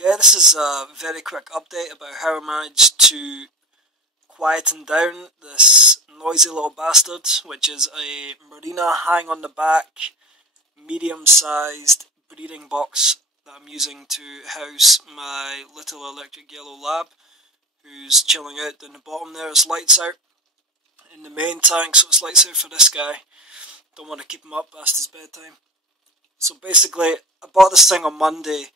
Okay, this is a very quick update about how I managed to quieten down this noisy little bastard, which is a Marina hang on the back, medium-sized breeding box that I'm using to house my little electric yellow lab, who's chilling out down the bottom there. It's lights out in the main tank, so it's lights out for this guy. Don't want to keep him up past his bedtime. So basically, I bought this thing on Monday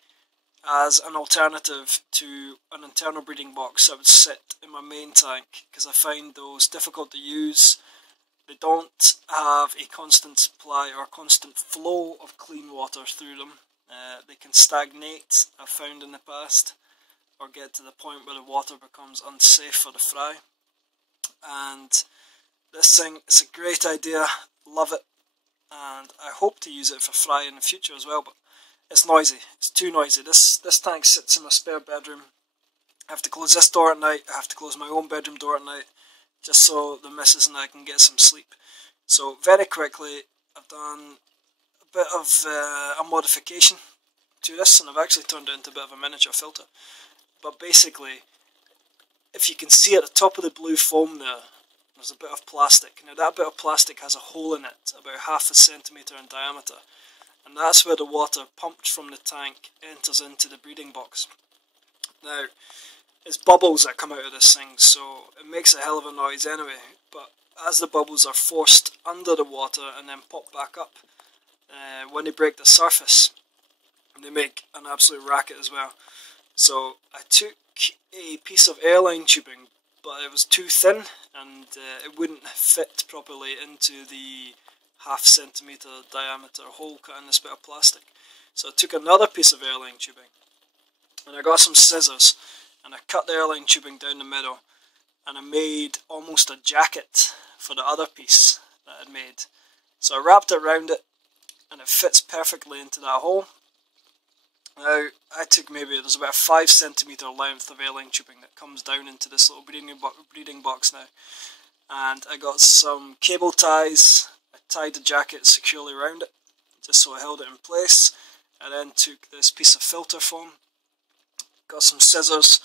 as an alternative to an internal breeding box that would sit in my main tank, because I find those difficult to use. They don't have a constant supply or constant flow of clean water through them. They can stagnate, I've found in the past, or get to the point where the water becomes unsafe for the fry. And this thing, it's a great idea, love it, and I hope to use it for fry in the future as well, but it's noisy, it's too noisy. This tank sits in my spare bedroom. I have to close this door at night, I have to close my own bedroom door at night, just so the missus and I can get some sleep. So very quickly, I've done a bit of a modification to this, and I've actually turned it into a bit of a miniature filter. But basically, if you can see at the top of the blue foam there's a bit of plastic. Now that bit of plastic has a hole in it, about 1/2 centimetre in diameter, and that's where the water pumped from the tank enters into the breeding box. Now, it's bubbles that come out of this thing, so it makes a hell of a noise anyway, but as the bubbles are forced under the water and then pop back up, when they break the surface, they make an absolute racket as well. So I took a piece of airline tubing, but it was too thin and it wouldn't fit properly into the 1/2 centimetre diameter hole cut in this bit of plastic. So I took another piece of airline tubing and I got some scissors and I cut the airline tubing down the middle, and I made almost a jacket for the other piece that I'd made. So I wrapped it around it and it fits perfectly into that hole. Now, I took there's about a 5 centimetre length of airline tubing that comes down into this little breeding box now. And I got some cable ties, I tied the jacket securely around it, just so I held it in place. I then took this piece of filter foam, got some scissors,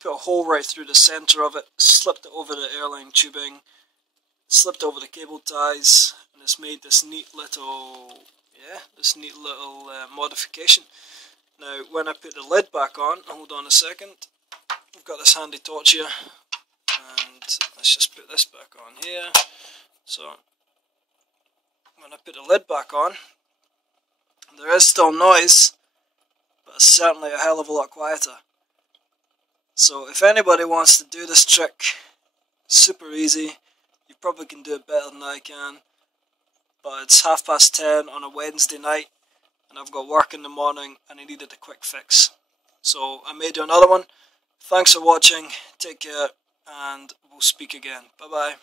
put a hole right through the centre of it, slipped it over the airline tubing, slipped over the cable ties, and it's made this neat little modification. Now, when I put the lid back on, hold on a second, I've got this handy torch here, and let's just put this back on here. So, when I put the lid back on, there is still noise, but it's certainly a hell of a lot quieter. So if anybody wants to do this trick, super easy. You probably can do it better than I can, but it's 10:30 on a Wednesday night and I've got work in the morning and I needed a quick fix. So I made you another one. Thanks for watching, take care, and we'll speak again. Bye bye.